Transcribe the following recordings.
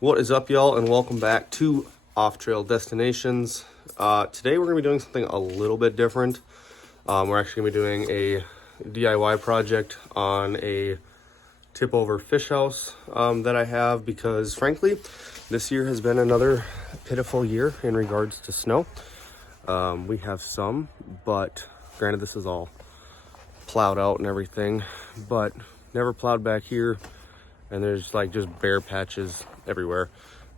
What is up, y'all, and welcome back to Off Trail Destinations. Today we're going to be doing something a little bit different. We're actually going to be doing a DIY project on a tip-over fish house that I have because, frankly, this year has been another pitiful year in regards to snow. We have some, but granted this is all plowed out and everything, but never plowed back here, and there's like just bare patches everywhere.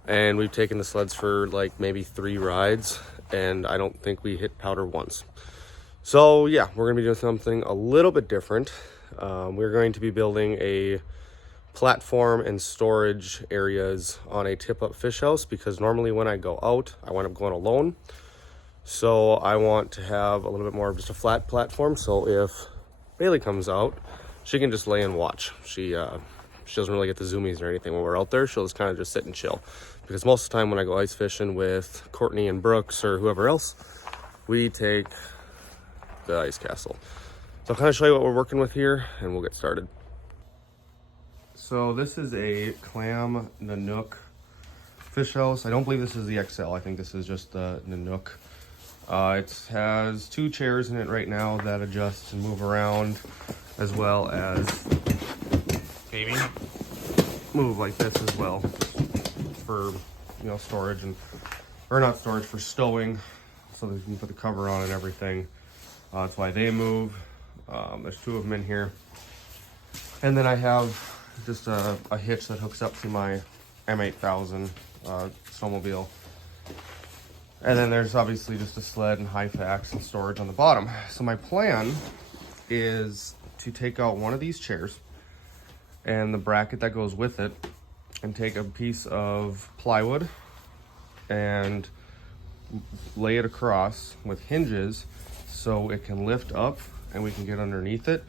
And we've taken the sleds for like maybe 3 rides, and I don't think we hit powder once. So yeah, we're gonna be doing something a little bit different. We're going to be building a platform and storage areas on a tip-up fish house because normally when I go out, I wind up going alone. So I want to have a little bit more of just a flat platform. So if Bailey comes out, she can just lay and watch. She doesn't really get the zoomies or anything when we're out there. She'll just kind of just sit and chill. Because most of the time when I go ice fishing with Courtney and Brooks or whoever else, we take the ice castle. So I'll kind of show you what we're working with here and we'll get started. So this is a Clam Nanook fish house. I don't believe this is the XL. I think this is just the Nanook. It has 2 chairs in it right now that adjust and move around, as well as maybe move like this as well for, you know, storage and, or not storage, for stowing, so that you can put the cover on and everything. That's why they move. There's 2 of them in here. And then I have just a hitch that hooks up to my M8000 snowmobile. And then there's obviously just a sled and high facts and storage on the bottom. So my plan is to take out one of these chairs and the bracket that goes with it and take a piece of plywood and lay it across with hinges so it can lift up and we can get underneath it,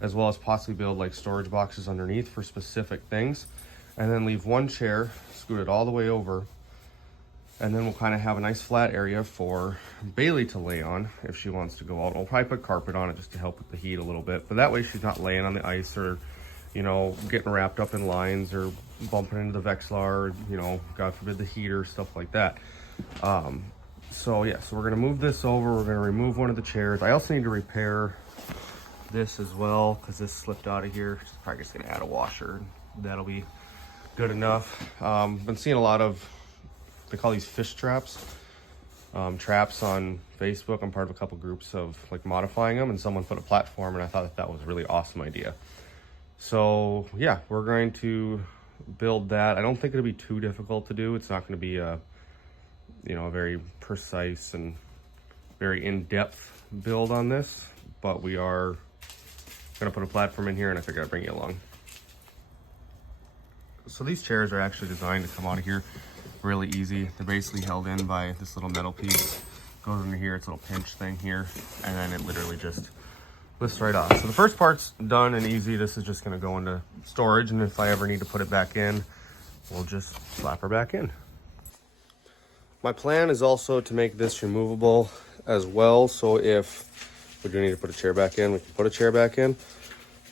as well as possibly build like storage boxes underneath for specific things, and then leave one chair, scoot it all the way over, and then we'll kind of have a nice flat area for Bailey to lay on if she wants to go out. We'll probably put carpet on it just to help with the heat a little bit, but that way she's not laying on the ice or, you know, getting wrapped up in lines or bumping into the Vexlar, or, you know, God forbid the heater, stuff like that. So yeah, so we're gonna move this over. We're gonna remove one of the chairs. I also need to repair this as well because this slipped out of here. Probably just gonna add a washer. That'll be good enough. Been seeing a lot of, they call these fish traps, traps on Facebook. I'm part of a couple groups of like modifying them, and someone put a platform, and I thought that was a really awesome idea. So yeah, we're going to build that. I don't think it'll be too difficult to do. It's not going to be a, you know, a very precise and very in-depth build on this, but we are going to put a platform in here, and I figured I'd bring you along. So these chairs are actually designed to come out of here really easy. They're basically held in by this little metal piece. Goes under here, it's a little pinch thing here, and then it literally just lifts right off. So the first part's done and easy. This is just gonna go into storage, and if I ever need to put it back in, we'll just slap her back in. My plan is also to make this removable as well, so if we do need to put a chair back in, we can put a chair back in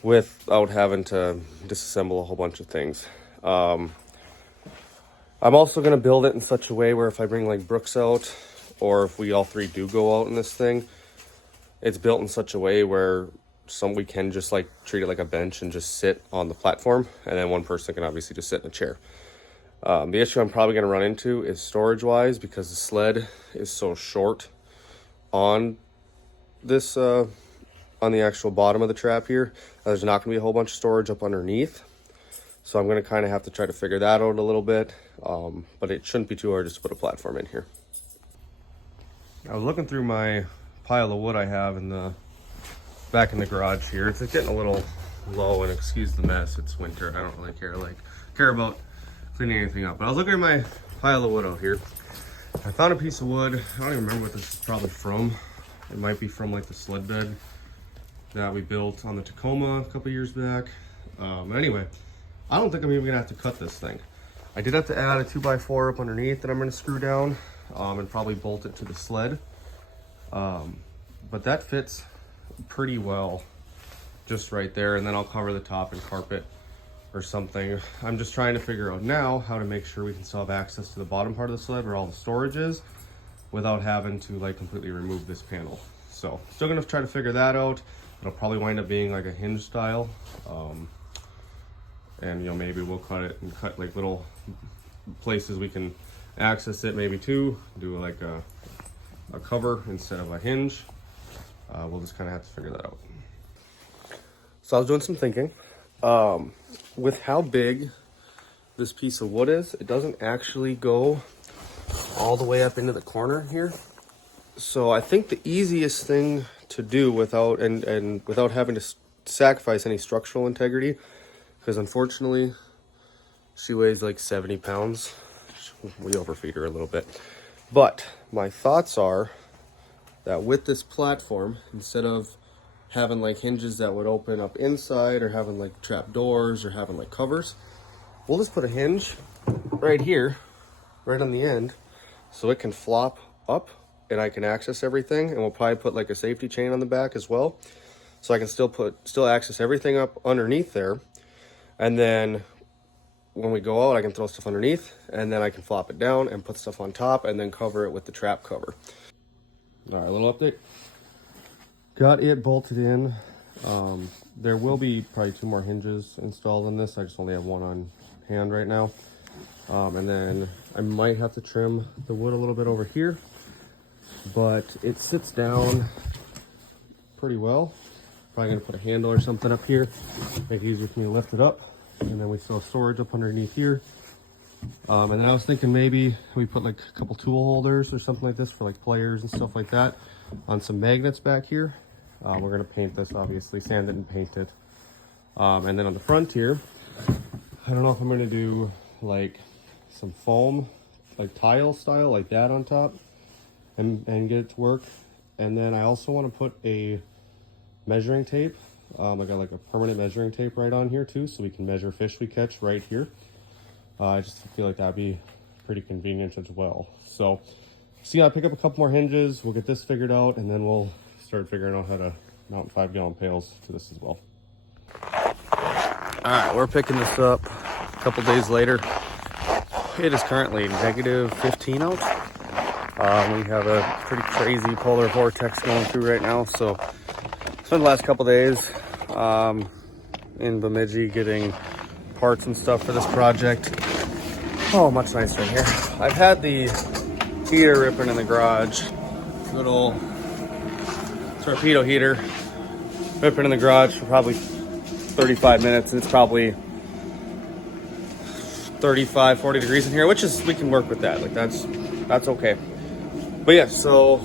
without having to disassemble a whole bunch of things. I'm also going to build it in such a way where if I bring like Brooks out, or if we all 3 do go out in this thing, it's built in such a way where we can just like treat it like a bench and just sit on the platform, and then one person can obviously just sit in a chair. The issue I'm probably going to run into is storage wise, because the sled is so short on this on the actual bottom of the trap here. There's not going to be a whole bunch of storage up underneath. So I'm going to kind of have to try to figure that out a little bit, but it shouldn't be too hard just to put a platform in here. I was looking through my pile of wood I have in the back in the garage here. It's getting a little low, and excuse the mess, it's winter. I don't really care about cleaning anything up. But I was looking at my pile of wood out here. I found a piece of wood. I don't even remember what this is probably from. It might be from like the sled bed that we built on the Tacoma a couple years back. Anyway, I don't think I'm even gonna have to cut this thing. I did have to add a 2x4 up underneath that I'm gonna screw down and probably bolt it to the sled. But that fits pretty well just right there, and then I'll cover the top and carpet or something. I'm just trying to figure out now how to make sure we can still have access to the bottom part of the sled where all the storage is without having to like completely remove this panel. So still gonna try to figure that out. It'll probably wind up being like a hinge style. And you know, maybe we'll cut it and cut like little places we can access it, maybe too, do like a cover instead of a hinge. We'll just kind of have to figure that out. So I was doing some thinking. With how big this piece of wood is, it doesn't actually go all the way up into the corner here. So I think the easiest thing to do without without having to sacrifice any structural integrity, because unfortunately she weighs like 70 pounds. We overfeed her a little bit. But my thoughts are that with this platform, instead of having like hinges that would open up inside or having like trap doors or having like covers, we'll just put a hinge right here, right on the end, so it can flop up and I can access everything. And we'll probably put like a safety chain on the back as well, so I can still access everything up underneath there. And then when we go out, I can throw stuff underneath, and then I can flop it down and put stuff on top and then cover it with the trap cover. All right, a little update. Got it bolted in. There will be probably 2 more hinges installed in this. I just only have 1 on hand right now. And then I might have to trim the wood a little bit over here, but it sits down pretty well. Probably gonna put a handle or something up here, make it easier for me to lift it up. And then we still have storage up underneath here. And then I was thinking maybe we put like a couple tool holders or something like this for like pliers and stuff like that on some magnets back here. We're gonna paint this, obviously, sand it and paint it. And then on the front here, I don't know if I'm gonna do like some foam, like tile style, like that on top, and get it to work. And then I also want to put a measuring tape. I got like a permanent measuring tape right on here too, so we can measure fish we catch right here. I just feel like that'd be pretty convenient as well. So see, I'll pick up a couple more hinges, we'll get this figured out, and then we'll start figuring out how to mount 5-gallon pails to this as well. All right, we're picking this up a couple days later. It is currently -15 out. We have a pretty crazy polar vortex going through right now, so spent the last couple days in Bemidji getting parts and stuff for this project. Oh, much nicer in here. I've had the heater ripping in the garage. Good old torpedo heater ripping in the garage for probably 35 minutes, and it's probably 35, 40 degrees in here, which is, we can work with that. Like that's okay. But yeah, so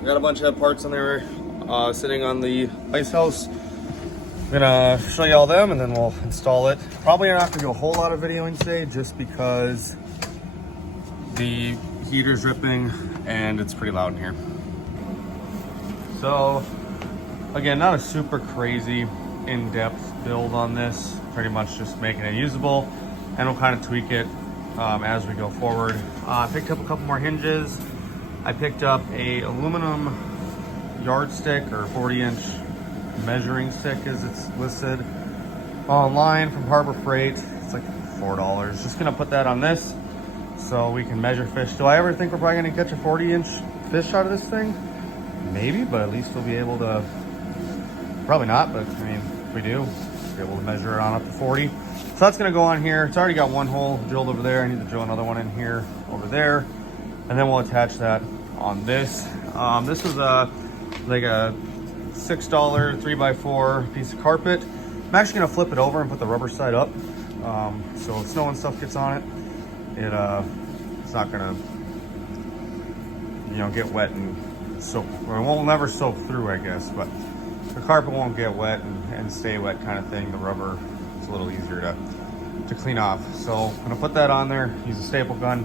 we got a bunch of parts in there sitting on the ice house. I'm gonna show you all them and then we'll install it. Probably not gonna do a whole lot of videoing today just because the heater's ripping and it's pretty loud in here. So again, not a super crazy in-depth build on this, pretty much just making it usable, and we'll kind of tweak it as we go forward. I picked up a couple more hinges. I picked up a aluminum yardstick, or 40-inch measuring stick as it's listed online from Harbor Freight. It's like $4. Just gonna put that on this so we can measure fish. Do I ever think we're probably gonna catch a 40-inch fish out of this thing? Maybe, but at least we'll be able to, probably not, but I mean, if we do, we'll be able to measure it on up to 40. So that's gonna go on here. It's already got one hole drilled over there. I need to drill another one in here over there, and then we'll attach that on this. This is like a $6 3x4 piece of carpet. I'm actually gonna flip it over and put the rubber side up, so if snow and stuff gets on it, it's not gonna, you know, get wet and soak, or it won't never soak through, I guess, but the carpet won't get wet and stay wet kind of thing. The rubber is a little easier to clean off. So I'm gonna put that on there, use a staple gun,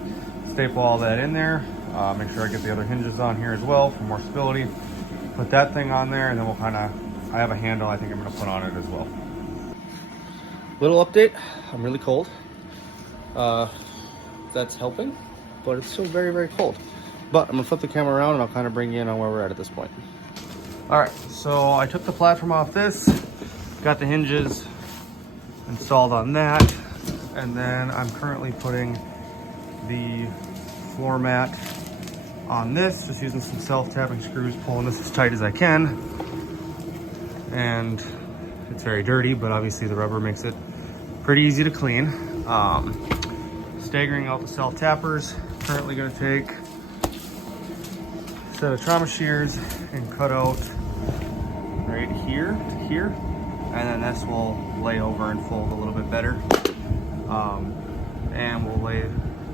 staple all that in there, make sure I get the other hinges on here as well for more stability. Put that thing on there, and then we'll kind of, I have a handle I think I'm gonna put on it as well. Little update, I'm really cold. That's helping, but it's still very, very cold. But I'm gonna flip the camera around and I'll kind of bring you in on where we're at this point. All right, so I took the platform off this, got the hinges installed on that. And then I'm currently putting the floor mat on this, just using some self-tapping screws, pulling this as tight as I can. And it's very dirty, but obviously the rubber makes it pretty easy to clean. Staggering out the self-tappers. Currently gonna take a set of trauma shears and cut out right here to here. And then this will lay over and fold a little bit better. And we'll lay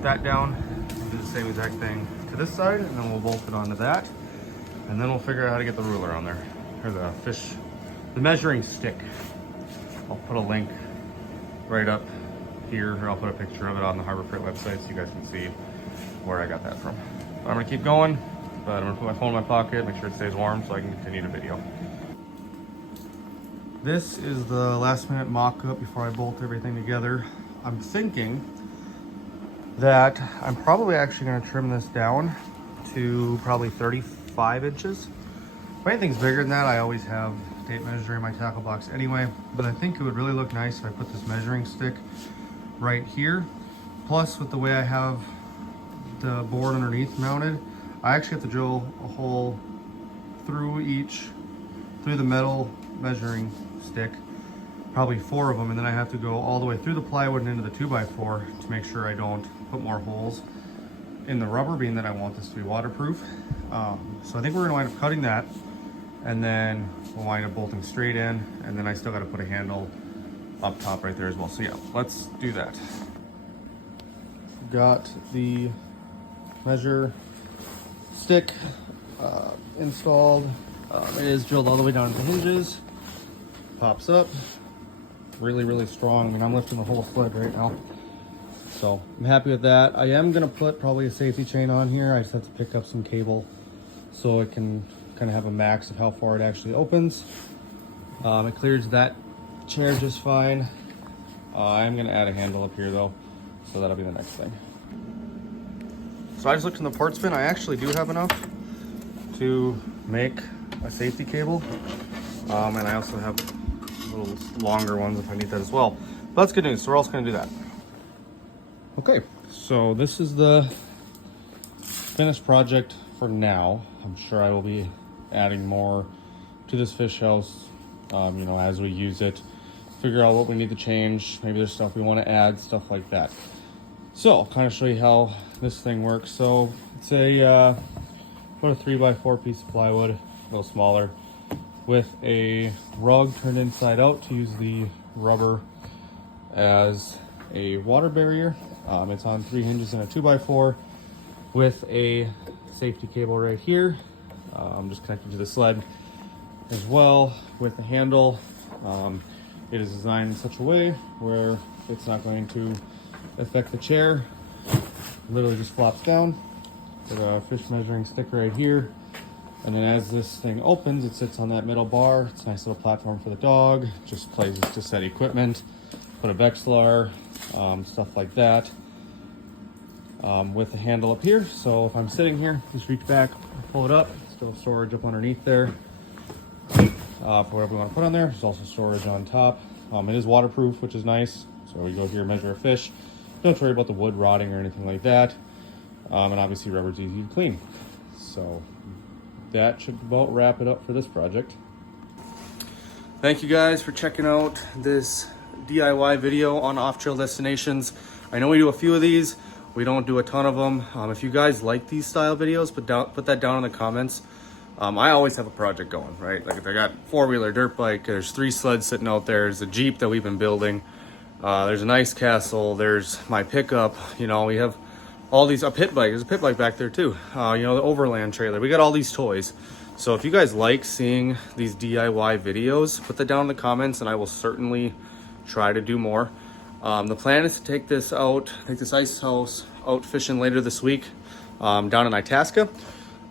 that down, do the same exact thing to this side, and then we'll bolt it onto that. And then we'll figure out how to get the ruler on there, or the measuring stick. I'll put a link right up here, or I'll put a picture of it on the Harbor Freight website so you guys can see where I got that from. But I'm gonna keep going, but I'm gonna put my phone in my pocket, make sure it stays warm so I can continue the video. This is the last minute mock-up before I bolt everything together. I'm thinking that I'm probably actually gonna trim this down to probably 35 inches. If anything's bigger than that, I always have tape measure in my tackle box anyway, but I think it would really look nice if I put this measuring stick right here. Plus, with the way I have the board underneath mounted, I actually have to drill a hole through the metal measuring stick, probably 4 of them, and then I have to go all the way through the plywood and into the 2x4 to make sure I don't put more holes in the rubber, being that I want this to be waterproof. So I think we're gonna wind up cutting that, and then we'll wind up bolting straight in, and then I still gotta put a handle up top right there as well. So yeah, let's do that. Got the measure stick installed. It is drilled all the way down to the hinges. Pops up, really strong. I mean, I'm lifting the whole sled right now. So I'm happy with that. I am gonna put probably a safety chain on here. I just have to pick up some cable so it can kind of have a max of how far it actually opens. It clears that chair just fine. I'm gonna add a handle up here though, so that'll be the next thing. So I just looked in the parts bin. I actually do have enough to make a safety cable. And I also have little longer ones if I need that as well. But that's good news, so we're also gonna do that. Okay, so this is the finished project for now. I'm sure I will be adding more to this fish house, you know, as we use it, figure out what we need to change. Maybe there's stuff we want to add, stuff like that. So I'll kind of show you how this thing works. So it's a about a 3x4 piece of plywood, a little smaller, with a rug turned inside out to use the rubber as a water barrier. It's on 3 hinges and a 2x4 with a safety cable right here. I'm just connected to the sled as well with the handle. It is designed in such a way where it's not going to affect the chair. Literally just flops down. Put a fish measuring stick right here. And then as this thing opens, it sits on that middle bar. It's a nice little platform for the dog. Just places to set equipment, put a Vexlar, stuff like that. With the handle up here. So if I'm sitting here, just reach back, pull it up. Still storage up underneath there. For whatever we want to put on there. There's also storage on top. It is waterproof, which is nice. So we go here, measure a fish. Don't worry about the wood rotting or anything like that. And obviously rubber's easy to clean. So that should about wrap it up for this project. Thank you guys for checking out this DIY video on off-trail destinations. I know we do a few of these. We don't do a ton of them. If you guys like these style videos, put that down in the comments. I always have a project going, right? Like if I got four-wheeler, dirt bike, there's 3 sleds sitting out there, there's a Jeep that we've been building, there's an ice castle, there's my pickup, you know, we have all these, a pit bike, there's a pit bike back there too, you know, the overland trailer, we got all these toys. So if you guys like seeing these DIY videos, put that down in the comments and I will certainly try to do more. The plan is to take this ice house out fishing later this week, down in Itasca.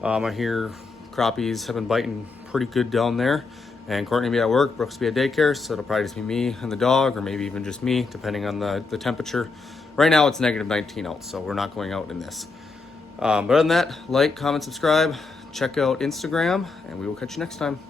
I hear crappies have been biting pretty good down there, and Courtney will be at work, Brooks will be at daycare, so it'll probably just be me and the dog, or maybe even just me, depending on the temperature. Right now it's negative 19 out, so we're not going out in this. But other than that, like, comment, subscribe, check out Instagram, and we will catch you next time.